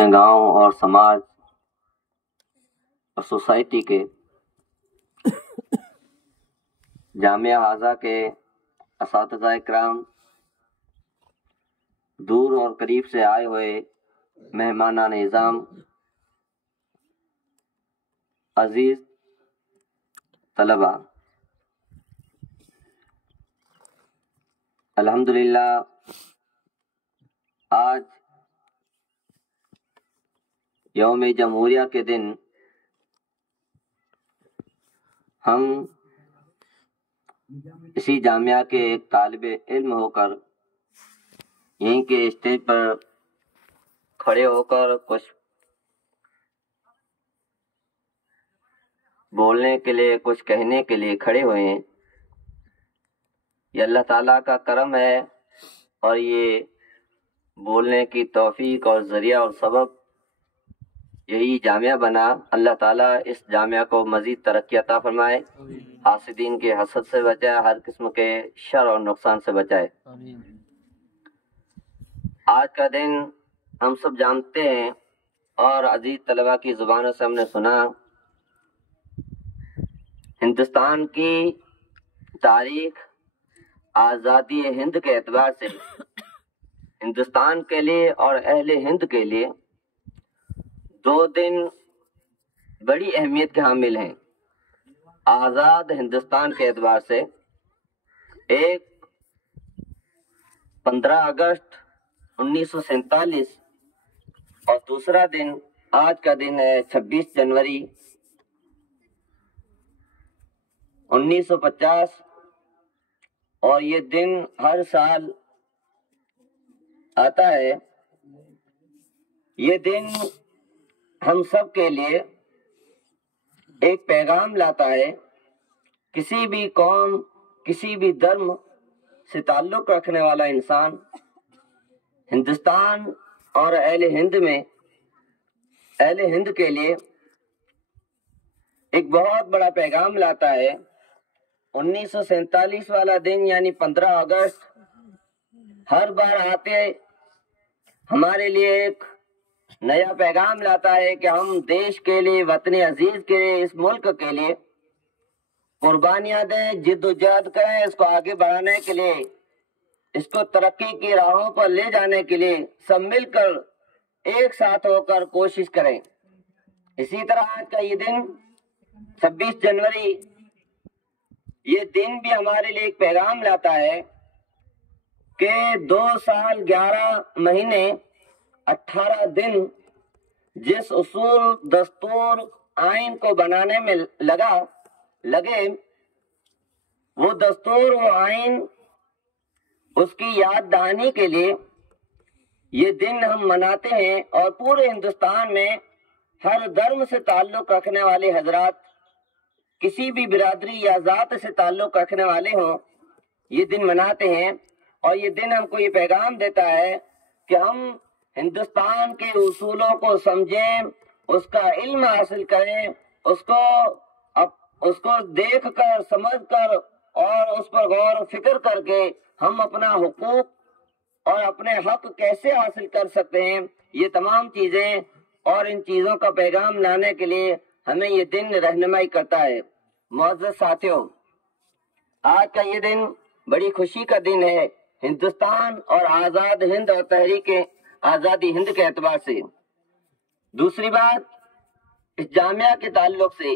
اپنے گاؤں اور سماج اور سوسائٹی کے جامعہ ہاضہ کے اساتذہ کرام، دور اور قریب سے آئے ہوئے مہمانان نظام، عزیز طلبہ، الحمدللہ آج یوم جمہوریہ کے دن ہم اسی جامعہ کے ایک طالب علم ہو کر یہیں کے اسٹیج پر کھڑے ہو کر کچھ بولنے کے لیے، کچھ کہنے کے لیے کھڑے ہوئے ہیں۔ یہ اللہ تعالیٰ کا کرم ہے اور یہ بولنے کی توفیق اور ذریعہ اور سبب یہی جامعہ بنا۔ اللہ تعالیٰ اس جامعہ کو مزید ترقی عطا فرمائے، حاسدین کے حسد سے بچائے، ہر قسم کے شر اور نقصان سے بچائے۔ آج کا دن ہم سب جانتے ہیں اور عزیز طلبہ کی زبانوں سے ہم نے سنا، ہندوستان کی تاریخ آزادی ہند کے اعتبار سے ہندوستان کے لیے اور اہل ہند کے لیے دو دن بڑی اہمیت کے حامل ہیں۔ آزاد ہندوستان کے اعتبار سے ایک 15 اگست 1947 اور دوسرا دن آج کا دن ہے 26 جنوری 1950، اور یہ دن ہر سال آتا ہے۔ یہ دن ہم سب کے لیے ایک پیغام لاتا ہے۔ کسی بھی قوم، کسی بھی دھرم سے تعلق رکھنے والا انسان ہندوستان اور اہل ہند کے لیے ایک بہت بڑا پیغام لاتا ہے۔ 1947 والا دن یعنی 15 اگست ہر بار آتے ہمارے لیے ایک نیا پیغام لاتا ہے کہ ہم دیش کے لیے، وطن عزیز کے لیے، اس ملک کے لیے قربانیاں دیں، جد و جہد کریں، اس کو آگے بڑھانے کے لیے، اس کو ترقی کی راہوں پر لے جانے کے لیے سب مل کر ایک ساتھ ہو کر کوشش کریں۔ اسی طرح آج کا یہ دن 26 جنوری، یہ دن بھی ہمارے لیے ایک پیغام لاتا ہے کہ 2 سال 11 مہینے 18 دن جس اصول، دستور، آئین کو بنانے میں لگے، وہ دستور، وہ آئین، اس کی یاد دہانی کے لیے یہ دن ہم مناتے ہیں۔ اور پورے ہندوستان میں ہر دھرم سے تعلق رکھنے والے حضرات، کسی بھی برادری یا ذات سے تعلق رکھنے والے ہوں، یہ دن مناتے ہیں۔ اور یہ دن ہم کو یہ پیغام دیتا ہے کہ ہم ہندوستان کے اصولوں کو سمجھیں، اس کا علم حاصل کریں، اس کو دیکھ کر، سمجھ کر اور اس پر غور و فکر کر کے ہم اپنا حقوق اور اپنے حق کیسے حاصل کر سکتے ہیں، یہ تمام چیزیں اور ان چیزوں کا پیغام لانے کے لیے ہمیں یہ دن رہنمائی کرتا ہے۔ معزز ساتھیوں، آج کا یہ دن بڑی خوشی کا دن ہے ہندوستان اور آزاد ہند اور تحریک آزادی ہند کے اعتبار سے۔ دوسری بات، اس جامعہ کے تعلق سے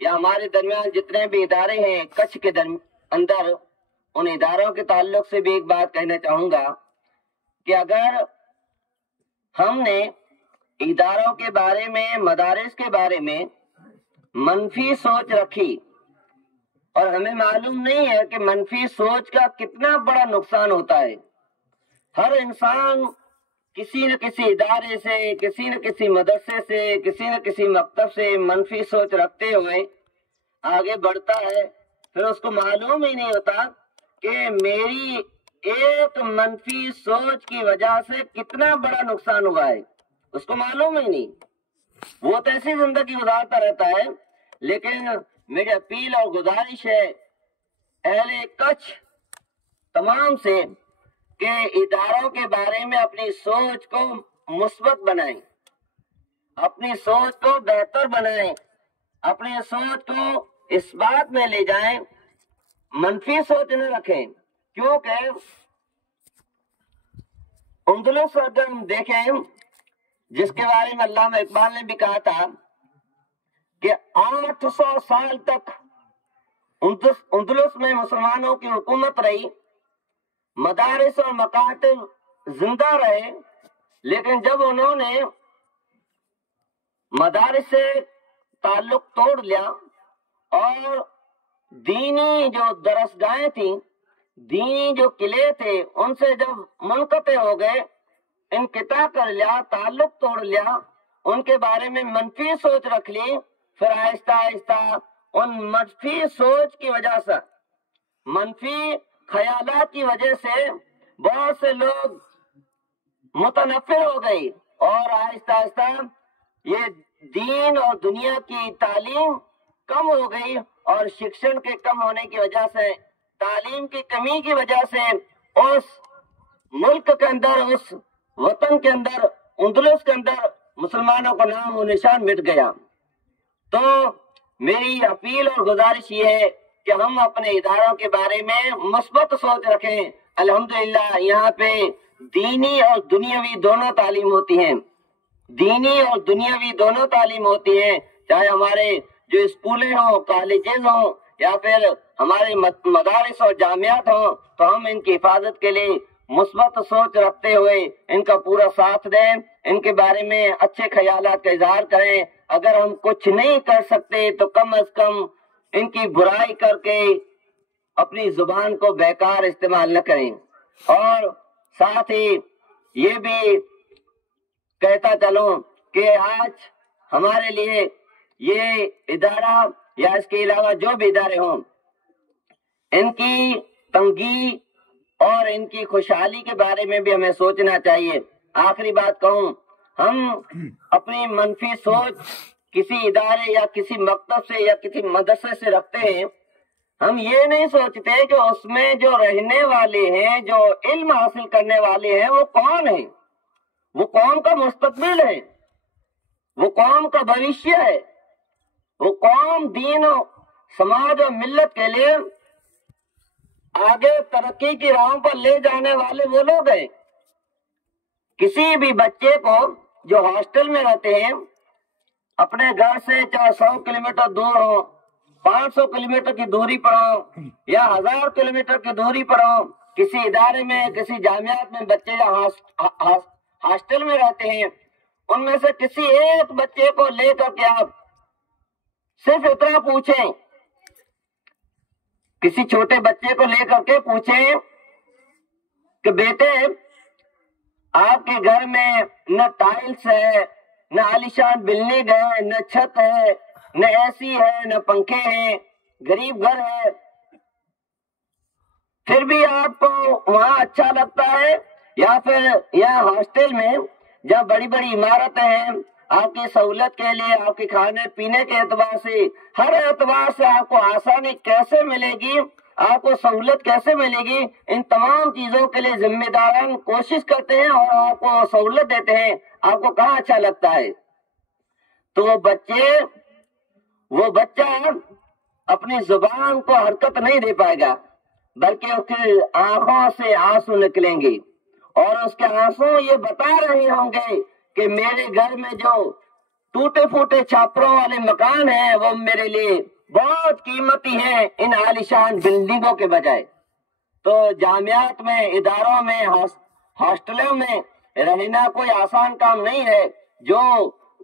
یا ہمارے درمیان جتنے بھی ادارے ہیں کچھ کے اندر، ان اداروں کے تعلق سے بھی ایک بات کہنا چاہوں گا کہ اگر ہم نے اداروں کے بارے میں، مدارس کے بارے میں منفی سوچ رکھی، اور ہمیں معلوم نہیں ہے کہ منفی سوچ کا کتنا بڑا نقصان ہوتا ہے۔ ہر انسان کسی نہ کسی ادارے سے، کسی نہ کسی مدرسے سے، کسی نہ کسی مکتب سے منفی سوچ رکھتے ہوئے آگے بڑھتا ہے، پھر اس کو معلوم ہی نہیں ہوتا کہ میری ایک منفی سوچ کی وجہ سے کتنا بڑا نقصان ہوا ہے، اس کو معلوم ہی نہیں۔ وہ تو ایسی زندگی گزارتا رہتا ہے۔ لیکن میری اپیل اور گزارش ہے اہل کچھ تمام سے کہ اداروں کے بارے میں اپنی سوچ کو مثبت بنائیں، اپنی سوچ کو بہتر بنائیں، اپنی سوچ کو اس بات میں لے جائیں، منفی سوچ نہ رکھیں، کیونکہ اندلس اگر ہم دیکھیں جس کے بارے میں علامہ اقبال نے بھی کہا تھا کہ 800 سال تک اندلس میں مسلمانوں کی حکومت رہی، مدارس اور مکاتب زندہ رہے، لیکن جب انہوں نے مدارس سے تعلق توڑ لیا اور دینی جو درسگاہیں تھیں، دینی جو قلعے تھے، ان سے جب منقطع ہو گئے، انقطاع کر لیا، تعلق توڑ لیا، ان کے بارے میں منفی سوچ رکھ لی، پھر آہستہ آہستہ ان منفی سوچ کی وجہ سے، منفی خیالات کی وجہ سے بہت سے لوگ متنفر ہو گئی، اور آہستہ آہستہ یہ دین اور دنیا کی تعلیم کم ہو گئی، اور شکشن کے کم ہونے کی وجہ سے، تعلیم کی کمی کی وجہ سے اس ملک کے اندر، اس وطن کے اندر، اندلس کے اندر مسلمانوں کا نام و نشان مٹ گیا۔ تو میری اپیل اور گزارش یہ ہے کہ ہم اپنے اداروں کے بارے میں مثبت سوچ رکھیں۔ الحمدللہ یہاں پہ دینی اور دنیاوی دونوں تعلیم ہوتی ہیں، دینی اور دنیاوی دونوں تعلیم ہوتی ہیں، چاہے ہمارے جو اسکولیں ہوں، کالجز ہوں، یا پھر ہمارے مدارس اور جامعات ہوں، تو ہم ان کی حفاظت کے لیے مثبت سوچ رکھتے ہوئے ان کا پورا ساتھ دیں، ان کے بارے میں اچھے خیالات کا اظہار کریں۔ اگر ہم کچھ نہیں کر سکتے تو کم از کم ان کی برائی کر کے اپنی زبان کو بیکار استعمال نہ کریں۔ اور ساتھ ہی یہ بھی کہتا چلوں کہ آج ہمارے لیے یہ ادارہ یا اس کے علاوہ جو بھی ادارے ہوں، ان کی تنگی اور ان کی خوشحالی کے بارے میں بھی ہمیں سوچنا چاہیے۔ آخری بات کہوں، ہم اپنی منفی سوچ کسی ادارے یا کسی مکتب سے یا کسی مدرسے سے رکھتے ہیں، ہم یہ نہیں سوچتے کہ اس میں جو رہنے والے ہیں، جو علم حاصل کرنے والے ہیں، وہ کون ہیں، وہ قوم کا مستقبل ہے، وہ قوم کا بھوشیہ ہے، وہ قوم دین و سماج اور ملت کے لیے آگے ترقی کی راہوں پر لے جانے والے وہ لوگ ہیں۔ کسی بھی بچے کو جو ہاسٹل میں رہتے ہیں، اپنے گھر سے چاہے 100 کلومیٹر دور ہو، 500 کلومیٹر کی دوری پر ہو، یا 1000 کلومیٹر کی دوری پر ہو، کسی ادارے میں، کسی جامعات میں بچے ہاسٹل میں رہتے ہیں، ان میں سے کسی ایک بچے کو لے کر کے آپ صرف اتنا پوچھیں، کسی چھوٹے بچے کو لے کر کے پوچھیں کہ بیٹے آپ کے گھر میں نہ ٹائلس ہے، نہ عالیشان بلڈنگ ہے، نہ چھت ہے، نہ اے سی ہے، نہ پنکھے ہیں، غریب گھر ہے، پھر بھی آپ کو وہاں اچھا لگتا ہے؟ یا پھر یہاں ہاسٹل میں جہاں بڑی بڑی عمارتیں ہیں، آپ کی سہولت کے لیے، آپ کے کھانے پینے کے اعتبار سے، ہر اعتبار سے آپ کو آسانی کیسے ملے گی، آپ کو سہولت کیسے ملے گی، ان تمام چیزوں کے لیے ذمہ داران کوشش کرتے ہیں اور آپ کو سہولت دیتے ہیں، آپ کو کہاں اچھا لگتا ہے؟ تو وہ بچہ اپنی زبان کو حرکت نہیں دے پائے گا، بلکہ اس کی آنکھوں سے آنسو نکلیں گے، اور اس کے آنسو یہ بتا رہے ہوں گے کہ میرے گھر میں جو ٹوٹے پھوٹے چھاپروں والے مکان ہیں وہ میرے لیے بہت قیمتی ہیں ان عالیشان بلڈنگوں کے بجائے۔ تو جامعات میں، اداروں میں، ہاسٹلوں میں رہنا کوئی آسان کام نہیں ہے۔ جو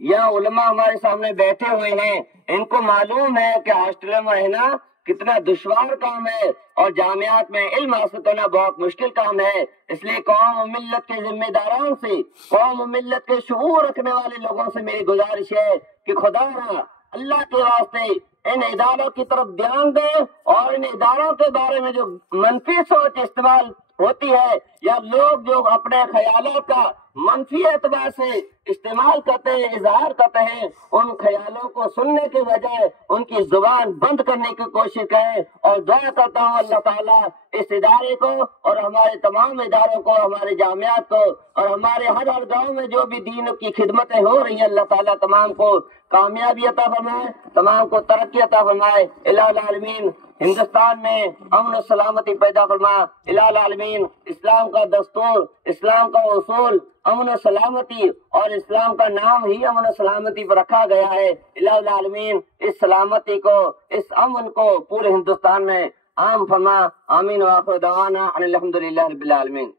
یہاں علماء ہمارے سامنے بیٹھے ہوئے ہیں، ان کو معلوم ہے کہ ہاسٹلوں میں رہنا کتنا دشوار کام ہے، اور جامعات میں علم حاصل کرنا بہت مشکل کام ہے۔ اس لیے قوم و ملت کے ذمہ داروں سے، قوم و ملت کے شعور رکھنے والے لوگوں سے میری گزارش ہے کہ خدا را اللہ کے واسطے ان اداروں کی طرف دھیان دیں، اور ان اداروں کے بارے میں جو منفی سوچ استعمال ہوتی ہے یا لوگ جو اپنے خیالات کا منفی اعتبار سے استعمال کرتے ہیں، اظہار کرتے ہیں، ان خیالوں کو سننے کے بجائے ان کی زبان بند کرنے کی کوشش کریں. اور دعا کرتا ہوں اللہ تعالیٰ اس ادارے کو اور ہمارے تمام اداروں کو، ہمارے جامعات کو اور ہمارے ہر گاؤں میں جو بھی دین کی خدمتیں ہو رہی ہیں، اللہ تعالیٰ تمام کو کامیابی عطا فرمائے، تمام کو ترقی عطا فرمائے. الہ العالمین ہندوستان میں امن و سلامتی پیدا فرما. الہ العالمین اسلام کا دستور، اسلام کا اصول امن و سلامتی، اور اسلام کا نام ہی امن و سلامتی پر رکھا گیا ہے. الہ العالمین اس سلامتی کو، اس امن کو پورے ہندوستان میں عام فرما. آمین. وآخر دعوانا ان الحمدللہ رب العالمین.